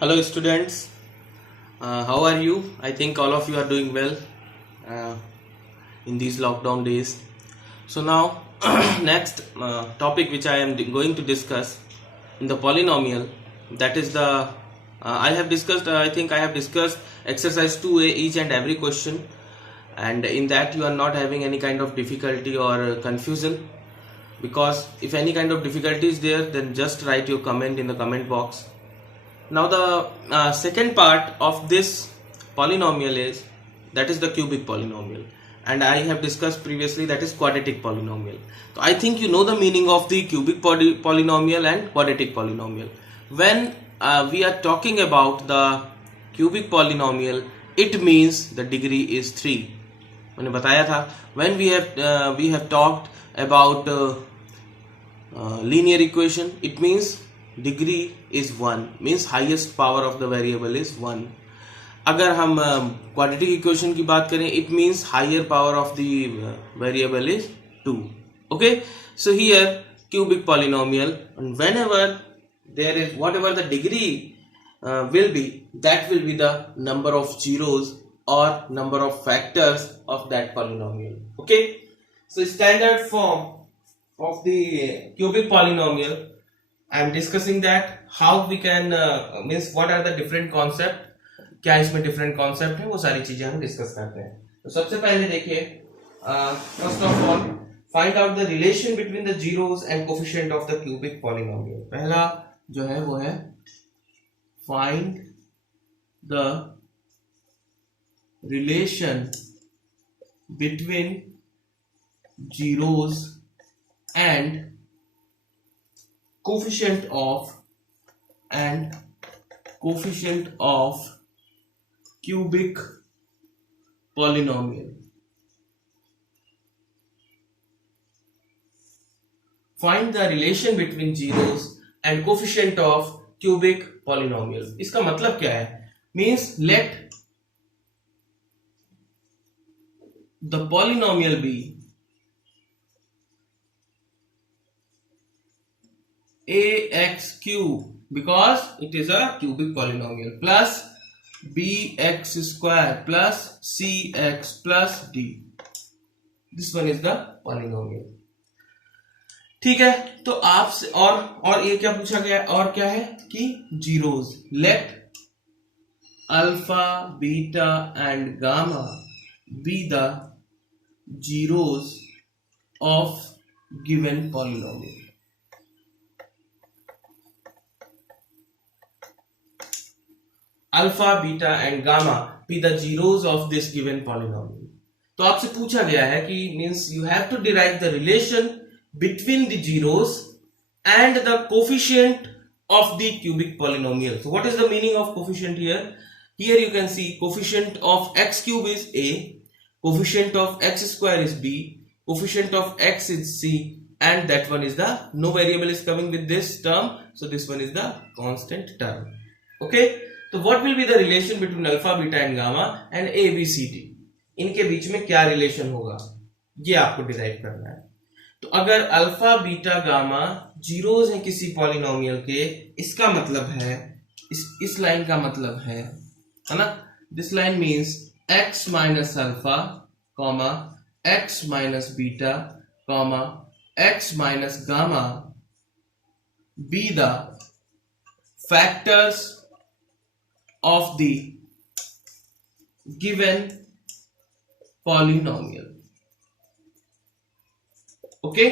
Hello students, how are you? I think all of you are doing well uh, in these lockdown days. So now next topic which I am going to discuss in the polynomial, that is I have discussed I think I have discussed exercise 2a each and every question, and in that you are not having any kind of difficulty or confusion, because if any kind of difficulty is there, then just write your comment in the comment box. Now the second part of this polynomial is the cubic polynomial, and I have discussed previously that is quadratic polynomial. So I think you know the meaning of the cubic polynomial and quadratic polynomial. When we are talking about the cubic polynomial, it means the degree is 3. मैंने बताया था when we have talked about linear equation, it means degree is 1, means highest power of the variable is 1. अगर हम quadratic equation की बात करें, it means higher power of the variable is 2. Okay, so here cubic polynomial, and whenever there is whatever the degree will be, that will be the number of zeros or number of factors of that polynomial. Okay, so standard form of the cubic polynomial, I am discussing that how we can means what are the different concept, क्या इसमें different concept है, वो सारी चीजें हम discuss करते हैं. तो सबसे पहले देखिए, first of all find out the relation between the zeros and coefficient of the cubic polynomial. पहला जो है वो है find the relation between zeros and coefficient of cubic polynomial. Find the relation between zeros and coefficient of cubic polynomial. इसका मतलब क्या है? Means let the polynomial be ax cube, because it is a cubic polynomial, plus bx square plus cx plus d. This one is the polynomial. ठीक है, तो आपसे और ये क्या पूछा गया है, और क्या है कि zeros. Let alpha beta and gamma be the zeros of given polynomial. Alpha beta and gamma be the zeros of this given polynomial. तो आपसे पूछा गया है कि means you have to derive the relation between the zeros and the coefficient of the cubic polynomial. So what is the meaning of coefficient here? Here you can see coefficient of x cube is a, coefficient of x square is b, coefficient of x is c, and that one is the no variable is coming with this term, so this one is the constant term. Okay, so what will be the relation between alpha beta and gamma and a b c d? इनके बीच में क्या relation होगा, ये आपको derive करना है. तो अगर अल्फा बीटा गामा जीरोस हैं किसी पॉलिनोमियल के, इसका मतलब है इस लाइन का मतलब है ना, this line means x minus alpha comma x minus beta comma x minus gamma be the factors of the given polynomial. Okay,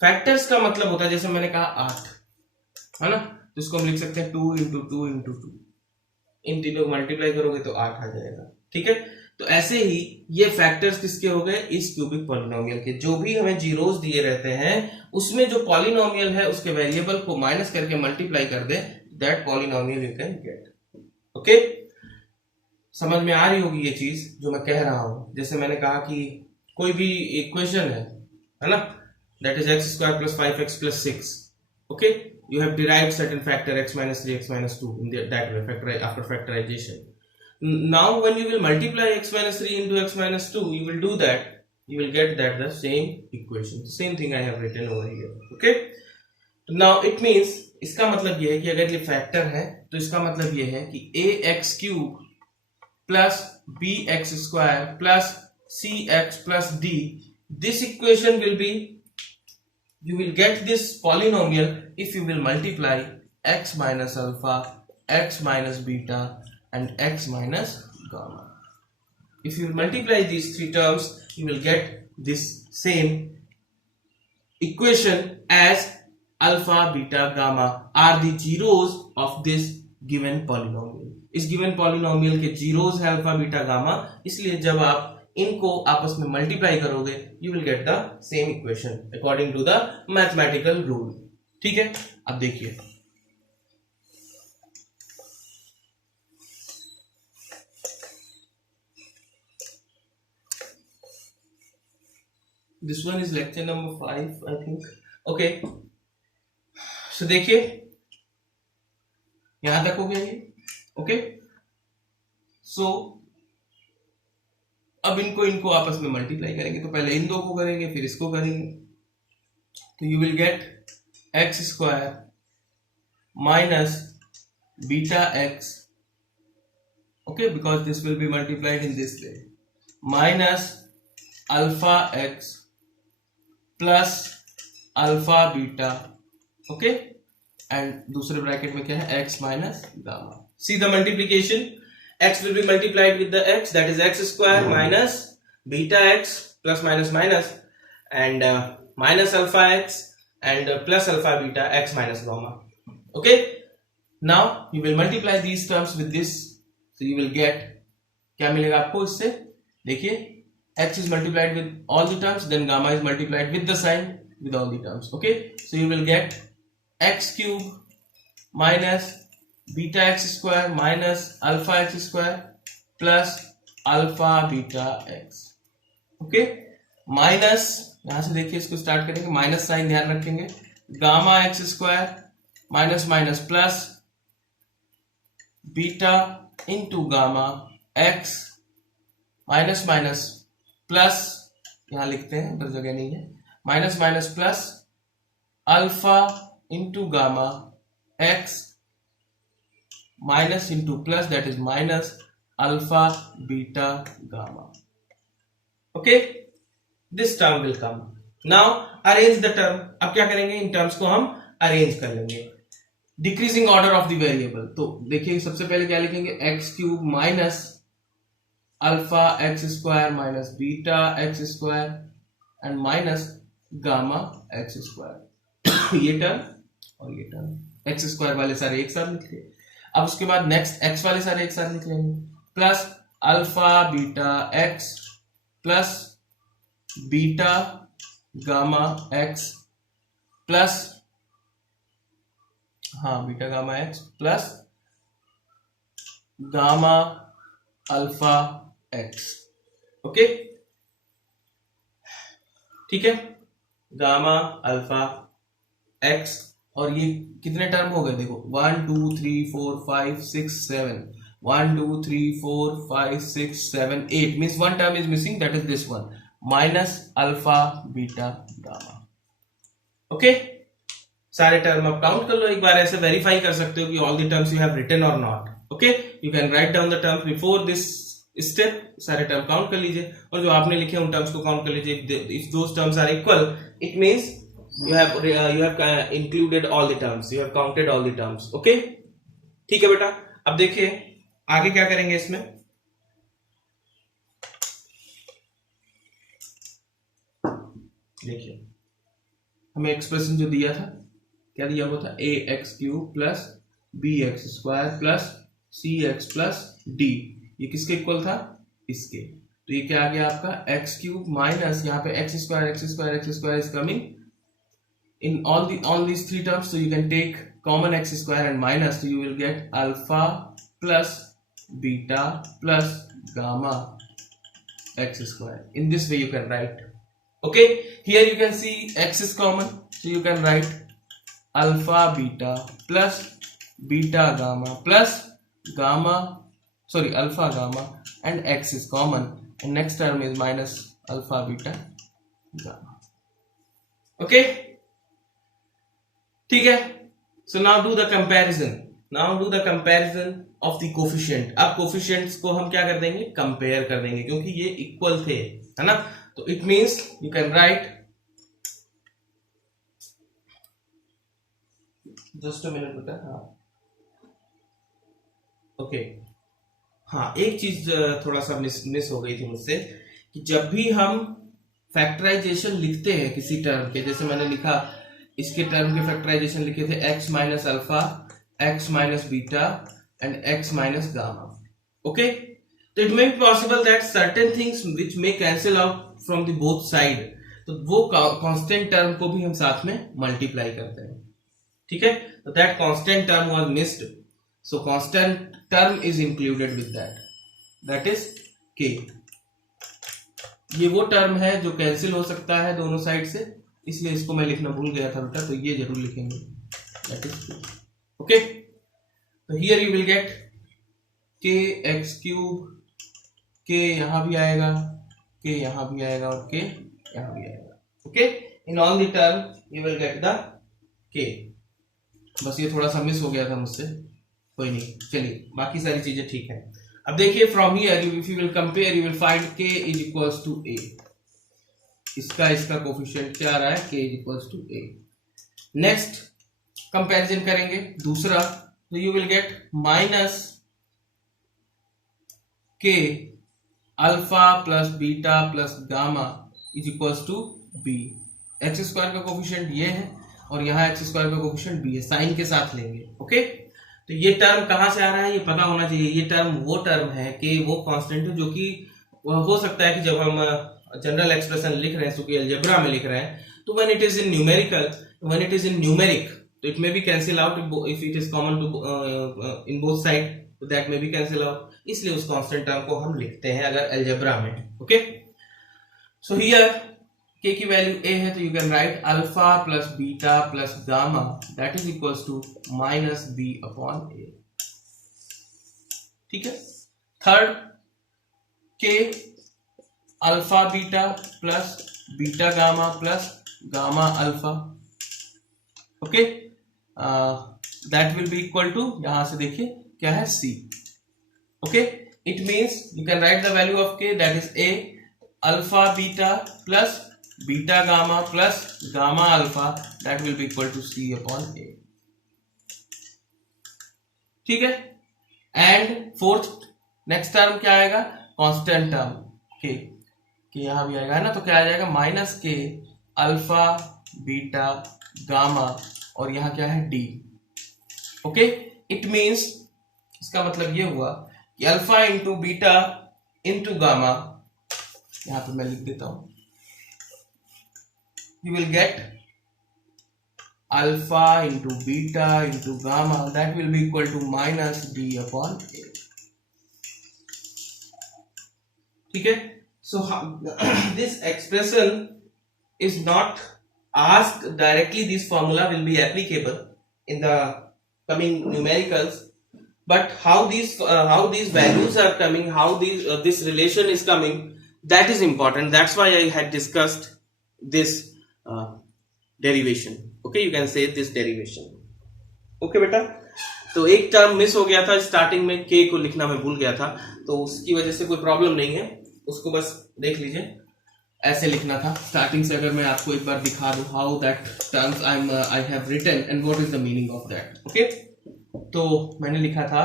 factors का मतलब होता है, जैसे मैंने कहा 8 है ना, तो इसको हम लिख सकते हैं 2 इंटू 2 इंटू 2. इन तीनों को मल्टीप्लाई करोगे तो 8 आ जाएगा. ठीक है, तो ऐसे ही ये फैक्टर्स किसके हो गए, इस क्यूबिक पॉलिनोमियल के. जो भी हमें जीरोस दिए रहते हैं उसमें जो पॉलिनोमियल है उसके वेरिएबल को माइनस करके मल्टीप्लाई कर दे, that polynomial you can get. Okay, समझ में आ रही होगी ये चीज जो मैं कह रहा हूं. जैसे मैंने कहा कि कोई भी इक्वेशन है ना, that is x square plus 5x plus 6. Okay, you have derived certain factor x minus 3 x minus 2 in that way after factorization. Now when you will multiply x minus 3 into x minus 2, you will do that, you will get that the same equation, the same thing I have written over here. Okay, now it means, इसका मतलब यह है कि अगर ये factor है तो इसका मतलब यह है कि ax³ plus bx² plus cx plus d, this equation will be, you will get this polynomial if you will multiply x minus alpha, x minus beta and x minus gamma. If you multiply these three terms, you will get this same equation as alpha, beta, gamma are the zeros of this given polynomial. इस given polynomial के zeros है alpha, beta, gamma, इसलिए जब आप इनको आपस में multiply करोगे you will get the same equation according to the mathematical rule. ठीक है, अब देखिए this one is lecture number 5 I think. Okay, so देखिए यहां तक हो गया ये. ओके, सो अब इनको आपस में मल्टीप्लाई करेंगे. तो पहले इन दो को करेंगे फिर इसको करेंगे. तो you will gate x² minus beta x, okay, because this will be multiplied in this way, minus alpha x plus alpha beta, okay, and दूसरे ब्रैकेट में क्या है x minus gamma. See the multiplication, x will be multiplied with the x, that is x² minus beta x plus minus minus and minus alpha x and plus alpha beta x minus gamma. Okay, now you will multiply these terms with this, so you will get, क्या मिलेगा आपको इससे, देखिए x is multiplied with all the terms, then gamma is multiplied with the sign with all the terms. Okay, so you will get x³ minus beta x² minus alpha x² plus alpha beta x. Okay, minus, यहां से देखिए इसको start करेंगे, minus sign ध्यान रखेंगे, gamma x² minus minus plus beta into gamma x minus minus plus, यहां लिखते हैं पर जगह नहीं है, minus minus plus alpha into gamma x minus into plus, that is minus alpha beta gamma. Okay, this term will come. Now arrange the term. अब क्या करेंगे, इन टर्म्स को हम अरेंज कर लेंगे decreasing order of the variable. तो देखिए सबसे पहले क्या लिखेंगे, x³ minus alpha x² minus beta x² and minus gamma x². ये टर्म और ये टर्म, x² वाले सारे एक साथ लिख लिए. अब उसके बाद नेक्स्ट x वाले सारे एक साथ लिख लेंगे, plus alpha beta x plus beta gamma x plus, हाँ beta gamma x plus gamma alpha x. Okay, ठीक है, गामा अल्फा x. और ये कितने टर्म हो गए, देखो 1 2 3 4 5 6 7, 1 2 3 4 5 6 7 8, means one term is missing, that is this one, minus alpha beta gamma. Okay, सारे टर्म आप काउंट कर लो एक बार, ऐसे वेरीफाई कर सकते हो कि all the terms you have written और not. Okay, you can write down the terms before this step. सारे टर्म काउंट कर लीजिए और जो आपने लिखे उन टर्म्स को काउंट कर लीजिए. If those terms are equal, it means you have included all the terms, you have counted all the terms. Okay, ठीक है बेटा. अब देखिए आगे क्या करेंगे इसमें. देखिए हमें एक्सप्रेशन जो दिया था, क्या दिया हुआ था, ax³ plus bx² plus cx plus d, ये किसके इक्वल था, इसके. तो ये क्या आ गया आपका, x³ माइनस यहाँ पे x² is coming in all these three terms, so you can take common x² and minus, so you will get alpha plus beta plus gamma x². In this way you can write. Okay, here you can see x is common, so you can write alpha beta plus beta gamma plus alpha gamma, and x is common, and next term is minus alpha beta gamma. Okay, ठीक है. So now do the comparison. Now do the comparison of the coefficient. अब coefficients को हम क्या कर देंगे, compare कर देंगे, क्योंकि ये इक्वल थे, है ना. तो it means you can right, just a minute बेटा. हाँ ओके. हाँ, एक चीज थोड़ा सा मिस हो गई थी मुझसे, कि जब भी हम फैक्टराइजेशन लिखते हैं किसी टर्म के, जैसे मैंने लिखा इसके टर्म के फैक्टराइजेशन लिखे थे x minus alpha, x minus beta and x minus gamma. Okay. तो it may be possible that certain things which may cancel out from the both side, तो वो कांस्टेंट टर्म को भी हम साथ में मल्टीप्लाई करते हैं. ठीक है. तो that constant term was missed, so constant term is included with that is k. ये वो टर्म है जो कैंसिल हो सकता है दोनों साइड से, इसलिए इसको मैं लिखना भूल गया था बेटा, तो ये जरूर लिखेंगे, दैट इज ओके. तो here you will gate k x cube, k यहां भी आएगा, k यहां भी आएगा और k यहां भी आएगा. Okay. In all the term you will get the k. बस ये थोड़ा सा मिस हो गया था मुझसे, कोई नहीं, चलिए बाकी सारी चीजें ठीक है. अब देखिए from here if you will compare you will find k is equals to a. इसका कोफिशिएंट क्या आ रहा है, k is equals to a. Next comparison करेंगे दूसरा, तो you will get minus k alpha plus beta plus gamma is equals to b. X square का coefficient ये है और यहाँ एक्स स्क्वायर का कोफिशिएंट b है, साइन के साथ लेंगे. ओके. तो ये टर्म कहां से आ रहा है ये पता होना चाहिए. ये टर्म वो टर्म है कि वो कांस्टेंट है जो कि हो सकता है कि जब हम जनरल एक्सप्रेशन लिख रहे हैं, चूंकि अलजेब्रा में लिख रहे हैं, तो when it is in numerical, when it is in numeric, तो it may be cancel out if it is common to in both side, तो that may be cancel out. इसलिए उस कांस्टेंट टर्म को हम लिखते हैं अगर अलजेब्रा में. ओके. सो हियर k की वैल्यू a है, तो you can write alpha plus beta plus gamma that is equals to minus b upon a. ठीक है. Third, k alpha beta plus beta gamma plus gamma alpha. Okay. That will be equal to, यहां से देखिए क्या है, c. Okay. It means you can write the value of k that is a alpha beta plus beta gamma plus gamma alpha that will be equal to c upon a. ठीक है. And fourth next term क्या आएगा, constant term k यहां भी आएगा, है ना. तो क्या आ जाएगा, minus k alpha beta gamma और यहां क्या है, d. ओके. इट मींस इसका मतलब ये हुआ कि alpha into beta into gamma, यहां पे मैं लिख देता हूं, you will get alpha into beta into gamma that will be equal to minus d upon a. ठीक है. So this expression is not asked directly. This formula will be applicable in the coming numericals, but how these values are coming, how this relation is coming, that is important. That's why I had discussed this derivation. Okay, you can say this derivation. Okay बेटा. तो एक term miss हो गया था starting में, k को लिखना मैं भूल गया था, तो उसकी वजह से कोई प्रॉब्लम नहीं है, उसको बस देख लीजिए. ऐसे लिखना था स्टार्टिंग से. अगर मैं आपको एक बार दिखा दूं how that terms I have written and what is the meaning of that. Okay. तो मैंने लिखा था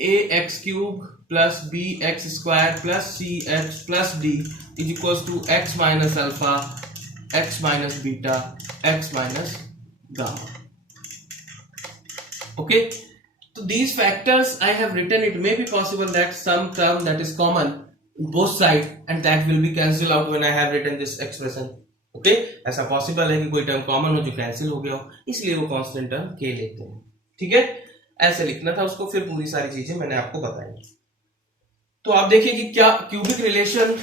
a x cube plus b x square plus c h plus d is equals to x minus alpha x minus beta x minus gamma. Okay, so these factors I have written. It may be possible that some term that is common in both sides and that will be cancelled out when I have written this expression. Okay, ऐसा possible है कि कोई term common हो जो cancel हो गया हो, इसलिए वो कांस्टेंट टर्म k लेते हैं. ठीक है. ऐसे लिखना था उसको, फिर पूरी सारी चीजें मैंने आपको बताई. तो आप देखिए कि क्या cubic relation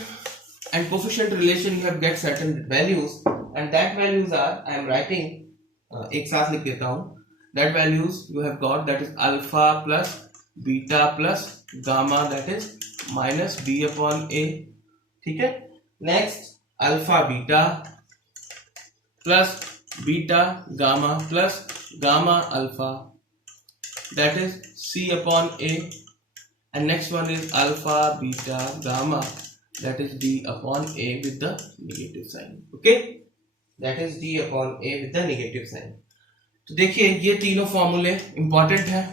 and coefficient relation you have get certain values and that values are I am writing एक साथ लिख देता हूं. that values you have got that is alpha plus beta plus gamma that is minus b upon a. ठीक है. next alpha beta plus beta gamma plus gamma alpha, that is C upon A, and next one is alpha beta gamma, that is D upon A with the negative sign. Okay, that is D upon A with the negative sign. तो देखिए ये तीनों फॉर्मूले important है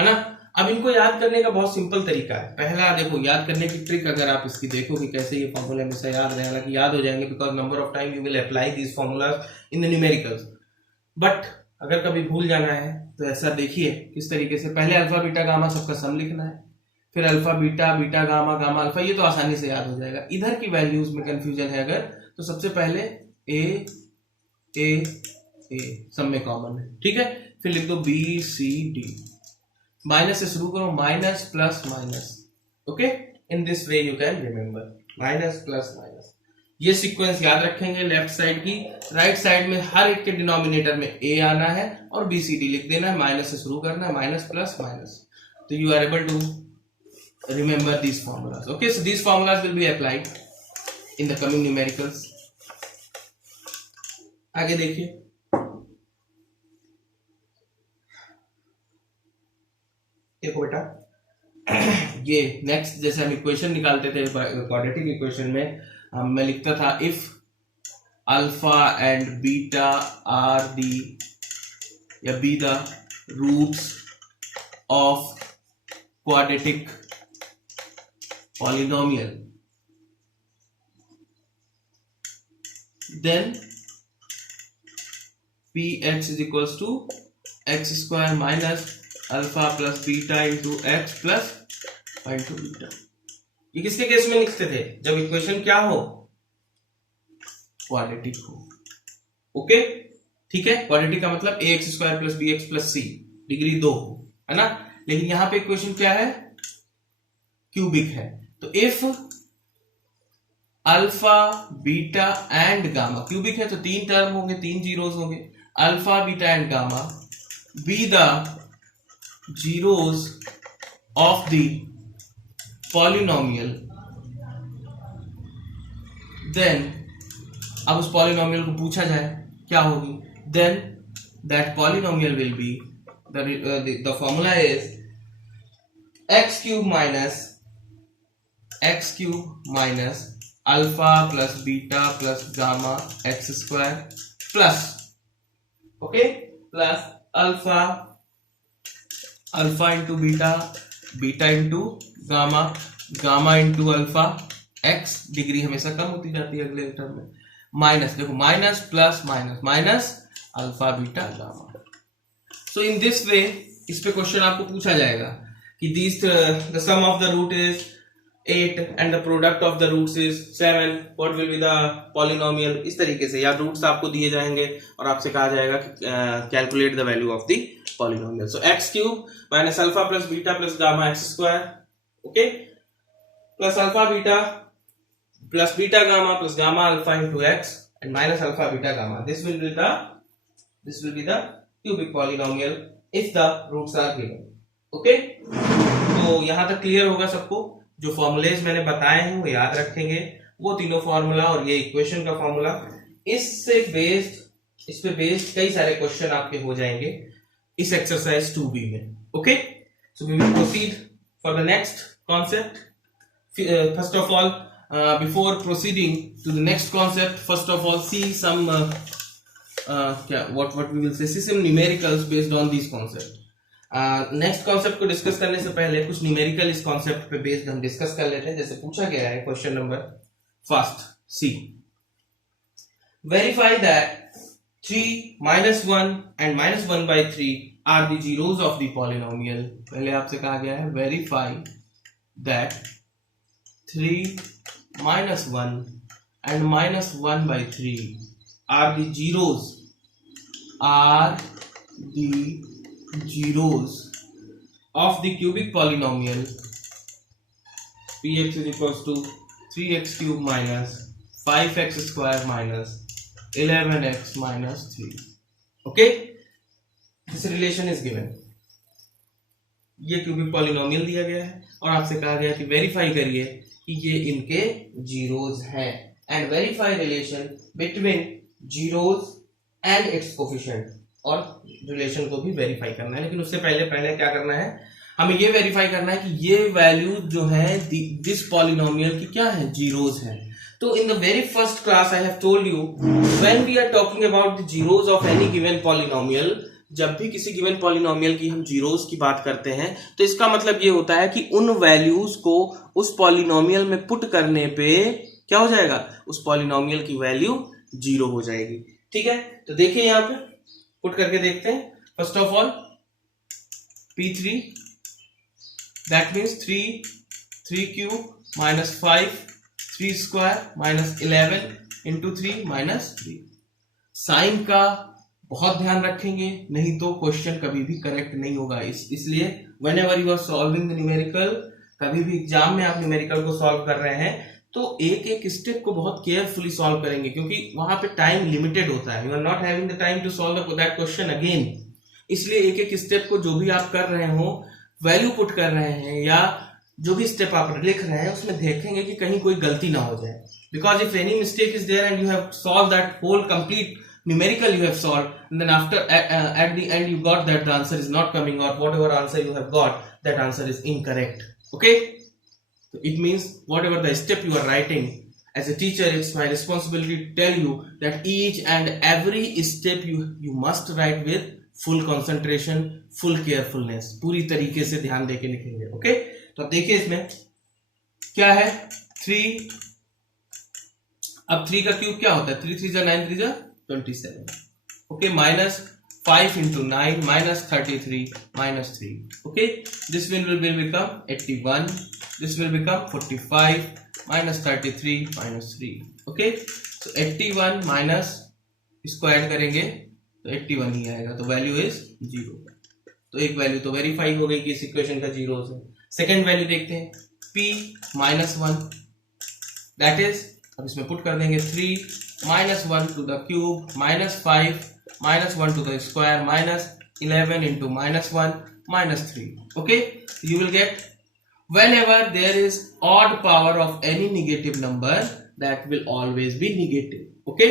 ना। अब इनको याद करने का बहुत सिंपल तरीका है। पहला देखो याद करने की ट्रिक, अगर आप इसकी देखो कि कैसे ये फॉर्मूले हमेशा याद रहे, हालांकि याद हो जाएंगे because number of time you will apply this formulas in the numericals, but अगर कभी भूल जाना है तो ऐसा देखिए किस तरीके से, पहले अल्फा बीटा गामा सबका सम लिखना है, फिर alpha beta beta gamma gamma alpha, ये तो आसानी से याद हो जाएगा। इधर की वैल्यूज में कंफ्यूजन है अगर, तो सबसे पहले ए ए ए सब में कॉमन है, ठीक है, फिर लिख दो बी सी डी, माइनस से शुरू करो, minus plus minus, okay, in this way you can remember minus plus minus. ये सीक्वेंस याद रखेंगे लेफ्ट साइड की, राइट साइड में हर एक के डिनोमिनेटर में ए आना है और बी सी डी लिख देना है, माइनस से शुरू करना है, माइनस प्लस माइनस, तो you are able to remember these formulas. Okay, so these formulas will be applied in the coming numericals. आगे देखिए, देखो बेटा, ये नेक्स्ट जैसे हम इक्वेशन निकालते थे क्वाड्रेटिक इक्वेशन में, मैं लिखता था if alpha and beta are the या be the roots of quadratic polynomial, then px is equals to x square minus alpha plus beta into x plus into beta। ये किसके case में लिखते थे? जब इक्वेशन क्या हो, क्वाड्रेटिक हो। ओके, ठीक है, क्वाड्रेटिक का मतलब ax square plus bx plus c, degree 2 हो, है ना। लेकिन यहां पे इक्वेशन क्या है, क्यूबिक है, तो if alpha beta and gamma, cubic है तो 3 टर्म होंगे, 3 जीरोस होंगे, alpha beta and gamma be the zeros of the polynomial, then अब उस पॉलिनोमियल को पूछा जाए क्या होगी, then that polynomial will be the formula is x cube minus alpha plus beta plus gamma x square plus, okay, plus alpha into beta, beta into gamma into alpha x, degree हमेशा कम होती जाती है अगले term में, minus, देखो minus plus minus, minus alpha beta gamma. So in this way इस पे question आपको पूछा जाएगा कि the sum of the root is 8 and the product of the roots is 7, what will be the polynomial, इस तरीके से, या रूट्स आपको दिए जाएंगे और आपसे कहा जाएगा कि calculate the value of the polynomial. So x cube minus alpha plus beta plus gamma x square, okay, plus alpha beta plus beta gamma plus gamma alpha into x and minus alpha beta gamma, this will be the cubic polynomial if the roots are given। Okay, तो यहां तक clear होगा सबको। जो formulas मैंने बताए हैं वो याद रखेंगे, वो तीनों फॉर्मूला और ये इक्वेशन का फॉर्मूला, इस पे बेस्ड कई सारे क्वेश्चन आपके हो जाएंगे इस एक्सरसाइज 2B में। Okay, so we will proceed for the next concept. First of all, before proceeding to the next concept, first of all see some what we will say, some numericals based on these concept। Next concept को discuss करने से पहले कुछ numerical इस concept पे based हम discuss कर लेते हैं। जैसे पूछा गया है क्वेश्चन नंबर फर्स्ट सी, verify that 3 minus 1 and minus 1 by 3 are the zeros of the polynomial। पहले आपसे कहा गया है verify that 3 minus 1 and minus 1 by 3 are the zeros of the cubic polynomial px is equals to 3x cube minus 5x square minus 11x minus 3। okay, this relation is given। ये cubic polynomial दिया गया है और आपसे कहा गया कि verify करिए कि ये इनके जीरोस हैं, and verify relation between zeros and it's coefficient, और रिलेशन को भी वेरीफाई करना है। लेकिन उससे पहले क्या करना है, हमें ये वेरीफाई करना है कि ये वैल्यू जो है दिस पॉलिनोमियल की क्या है, जीरोस है। तो in the very first class I have told you when we are talking about the zeros of any given polynomial, जब भी किसी गिवन पॉलिनोमियल की हम जीरोस की बात करते हैं तो इसका मतलब ये होता है कि उन वैल्यूज को उस पॉलिनोमियल में पुट करने पे क्या हो जाएगा, उस पॉलिनोमियल की वैल्यू जीरो हो जाएगी। ठीक है, तो देखिए यहां पे पुट करके देखते हैं। First of all P3 that means 3 cube minus 5 3 square minus 11 into 3 minus 3। Sign का बहुत ध्यान रखेंगे, नहीं तो क्वेश्चन कभी भी करेक्ट नहीं होगा। इसलिए whenever you are solving the numerical, कभी भी एग्जाम में आप न्यूमेरिकल को सॉल्व कर रहे हैं तो एक एक स्टेप को बहुत केयरफुली सॉल्व करेंगे, क्योंकि वहां पे टाइम लिमिटेड होता है। You are not having the time to solve that question again. इसलिए एक एक स्टेप को जो भी आप कर रहे हो, वैल्यू पुट कर रहे हैं या जो भी स्टेप आप लिख रहे हैं, उसमें देखेंगे कि कहीं कोई गलती ना हो जाए। Because if any mistake is there and you have solve that whole complete numerical you have solved, and then after at the end you got that the answer is not coming, or whatever answer you have got, that answer is incorrect. Okay, so it means whatever the step you are writing, as a teacher it's my responsibility to tell you that each and every step you must write with full concentration, full carefulness, पूरी तरीके से ध्यान देके लिखेंगे। Okay, तो अब देखिए इसमें क्या है, 3, अब 3 का क्यूब क्या होता है, 3 3 9 3 27। Okay, minus 5 into 9 minus 33 minus 3. Okay, this will become 81. This will become 45 minus 33 minus 3. Okay, so 81 minus इसको ऐड करेंगे तो 81 ही आएगा, तो वैल्यू इज 0। तो एक वैल्यू तो वेरीफाई हो गई कि इस इक्वेशन का 0 है। सेकेंड वैल्यू देखते हैं, p -1 दैट इज, अब इसमें पुट कर देंगे 3 -1 to the cube minus 5 -1 to the square minus 11 into -1 minus 3. Okay, you will get whenever there is odd power of any negative number, that will always be negative. Okay,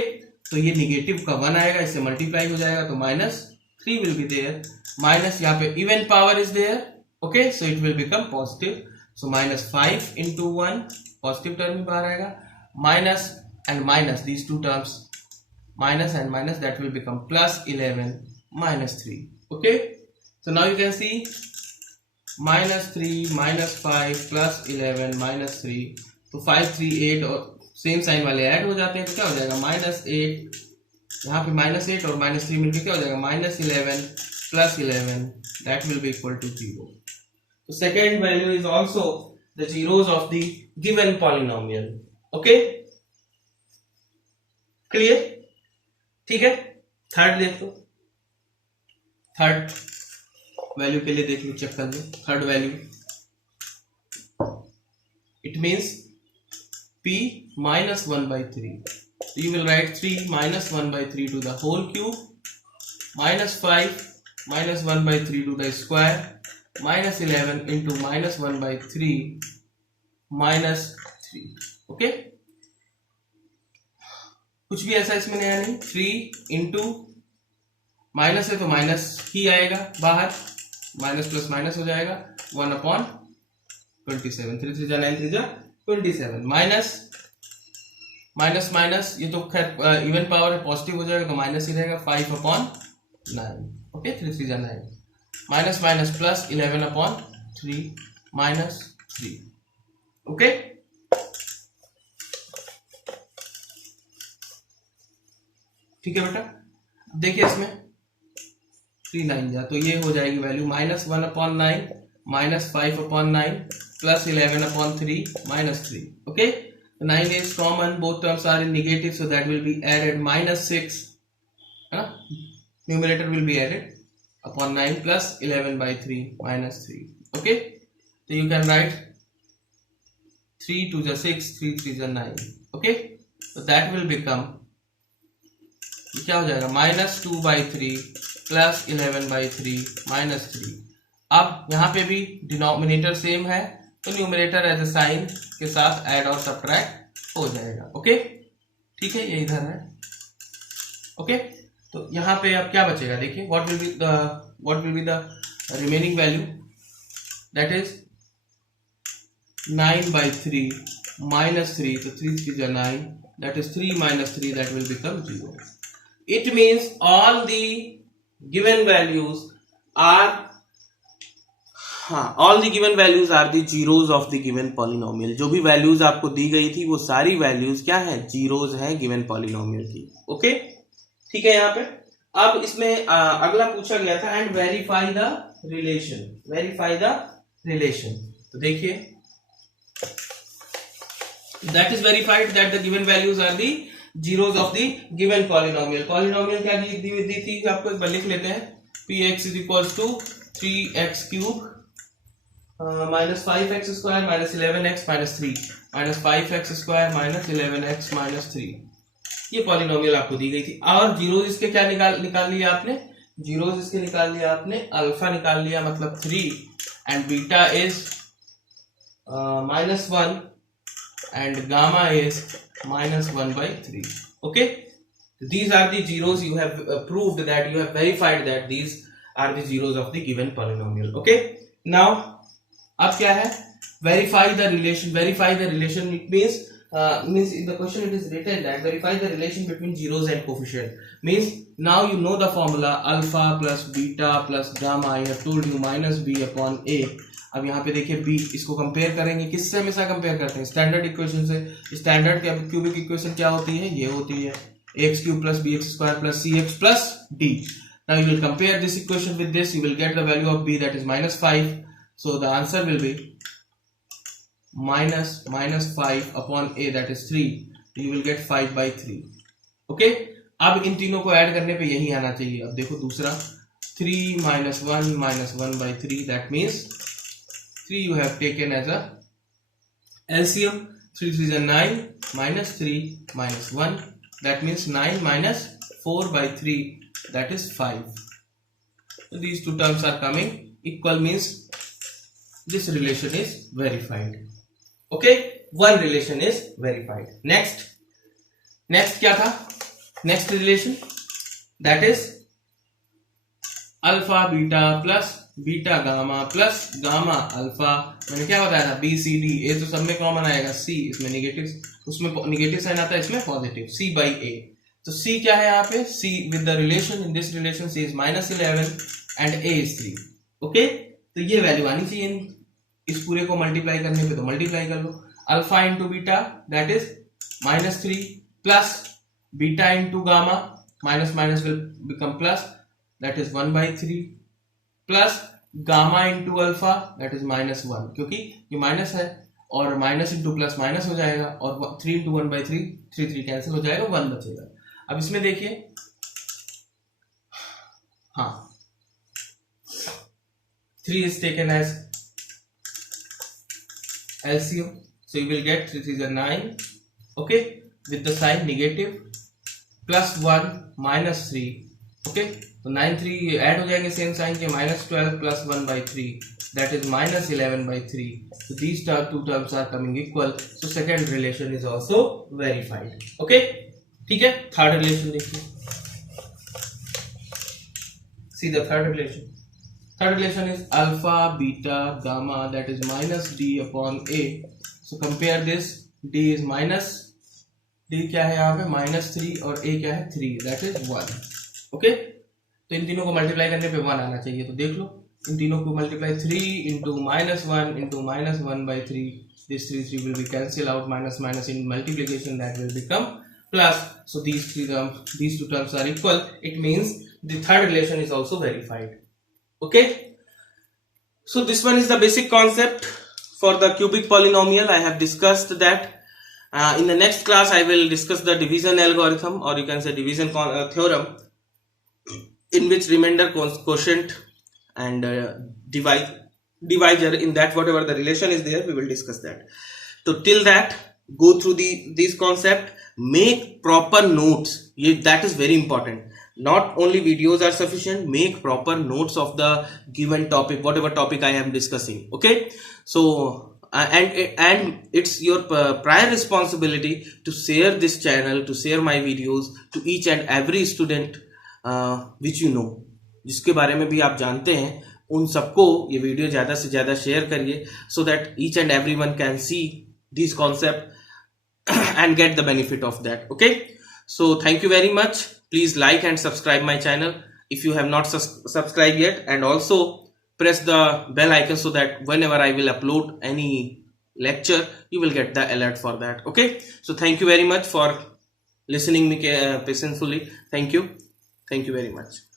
तो ये negative का 1 आएगा, इससे multiply हो जाएगा तो -3 will be there, minus यहाँ पे even power is there. Okay, so it will become positive, so -5 into 1 positive term में बाहर आएगा, minus and minus, these two terms, minus and minus, that will become +11 -3. Okay, so now you can see -3 -5 +11 -3, तो 5 3 8 और same sign वाले add हो जाते हैं तो क्या हो जाएगा, -8, यहाँ पे -8 और -3 मिलकर क्या हो जाएगा, -11 +11, that will be equal to 0. So second value is also the zeros of the given polynomial. Okay, clear, ठीक है। थर्ड देख लो, थर्ड वैल्यू के लिए देख लो, चेक कर लो third value, it means p -1/3, so you will write 3 -1/3 to the whole cube, -5 -1/3 to the square, -11 into -1/3 -3. Okay, कुछ भी ऐसा इसमें नया नहीं, 3 इंटू माइनस है तो माइनस ही आएगा बाहर, माइनस प्लस माइनस हो जाएगा, 1/27, 3 3 9 3 27, माइनस माइनस माइनस, ये तो खैर इवन पावर है, पॉजिटिव हो जाएगा तो माइनस ही रहेगा, 5/9। Okay, 3 3 9, minus minus plus 11/3 -3। Okay, ठीक है बेटा। देखिए इसमें 3 9 जा तो ये हो जाएगी value -1/9 -5/9 +11/3 -3। Okay, 9 is common, both terms are in negative, so that will be added, -6 है ना, numerator will be added upon 9 plus 11/3 -3. Okay, so you can write 3 2 6, 3 3 9. Okay, so that will become, क्या हो जाएगा, -2/3 + 11/3 -3। अब यहाँ पे भी डिनोमिनेटर सेम है तो न्यूमरेटर एज ए साइन के साथ ऐड और सब्ट्रैक्ट हो जाएगा। ओके, ठीक है, ये इधर है, ओके, तो यहाँ पे अब क्या बचेगा, देखिए what will be the remaining value, that is 9/3 minus 3, so 3 3 is 9, that is 3 minus 3, that will become 0. It means all the given values are all the given values are the zeros of the given polynomial. जो भी values आपको दी गई थी वो सारी values क्या है, zeros है given polynomial की. ओके, ठीक है. यहाँ पे अब इसमें अगला पूछा गया था and verify the relation. तो देखिए, that is verified that the given values are the zeros of the given polynomial. Polynomial क्या दी थी आपको, एक बार लिख लेते हैं. px is equals to 3x cube minus 5x square minus 11x minus 3 minus 5x square minus 11x minus 3. ये polynomial आपको दी गई थी. और जीरोस इसके क्या निकाल लिया आपने, जीरोस इसके निकाल लिया आपने, अल्फा निकाल लिया मतलब 3 and beta is -1 and gamma is -1/3. Okay, these are the zeros. You have proved that, you have verified that these are the zeros of the given polynomial. Okay, now अब क्या है, verify the relation. It means in the question it is written that verify the relation between zeros and coefficient. Means now you know the formula alpha plus beta plus gamma. I have told you minus b upon a. अब यहाँ पे देखिए b, इसको compare करेंगे, किससे हमेशा compare करते हैं, स्टैंडर्ड इक्वेशन से. स्टैंडर्ड क्यूबिक इक्वेशन क्या होती है, ये होती है ax³ plus bx² plus cx plus d. Now you will compare this equation with this, you will get the value of b, that is -5. So the answer will be -5 upon a, that is 3. You will get 5/3. Okay, अब इन तीनों को add करने पे यही आना चाहिए. अब देखो दूसरा, 3 - 1 - 1/3, that means 3 you have taken as a LCM. 3 3 is 9 minus 3 minus 1, that means 9 minus 4/3, that is 5. So these two terms are coming equal, means this relation is verified. Okay, one relation is verified. Next क्या था, next relation, that is alpha beta plus beta gamma plus gamma alpha. मैंने क्या बताया था, B C D, ए तो सब में common आएगा, सी इसमें नेगेटिव, उसमें नेगेटिव साइन आता है, इसमें पॉजिटिव, c/a. तो c क्या है यहाँ पे, c with the relation, in this relation c is -11 and a is 3. Okay, तो ये वैल्यू आनी चाहिए. इस पूरे को मल्टीप्लाई करने पे तो मल्टीप्लाई कर लो. Alpha into beta, that is -3 plus beta into gamma, minus minus will become plus, that is 1/3 plus gamma into alpha, that is -1, क्योंकि ये माइनस है और माइनस इंटू प्लस माइनस हो जाएगा, और 3 इंटू 1/3, 3 कैंसिल हो जाएगा, 1 बचेगा. अब इसमें देखिए, हाँ 3 is taken as LCM, so you will get 3 3 is 9. Okay, with the sign negative, plus 1 minus 3. Okay, तो 9 3 ऐड हो जाएंगे सेम साइन के, -12 plus 1/3, that is -11/3. So these two terms are coming equal. So second relation is also verified. Okay, ठीक है. Third relation देखिए, see the third relation. Third relation is alpha beta gamma, that is -d upon a. So compare this, d is d क्या है यहाँ पे, -3 और a क्या है 3, that is 1. ओके, तो इन तीनों को मल्टीप्लाई करने पे 1 आना चाहिए. तो देख लो, इन तीनों को multiply, 3 into -1 into -1/3, this 3 will be cancel out, minus in multiplication, that will become plus. So these two terms are equal. It means the third relation is also verified. Okay, so this one is the basic concept for the cubic polynomial. I have discussed that. In the next class I will discuss the division algorithm, or you can say division theorem, in which remainder, quotient and divisor, in that whatever the relation is there, we will discuss that. So till that, go through these concept, make proper notes. That is very important. Not only videos are sufficient, make proper notes of the given topic, whatever topic I am discussing. Okay, so and it's your prior responsibility to share this channel, to share my videos to each and every student which you know, जिसके बारे में भी आप जानते हैं, उन सबको ये वीडियो ज़्यादा से ज़्यादा शेयर करिए, so that each and everyone can see this concept and get the benefit of that. Okay, so thank you very much. Please like and subscribe my channel if you have not subscribed yet, and also press the bell icon so that whenever I will upload any lecture, you will get the alert for that. Okay, so thank you very much for listening me patiently. Thank you very much.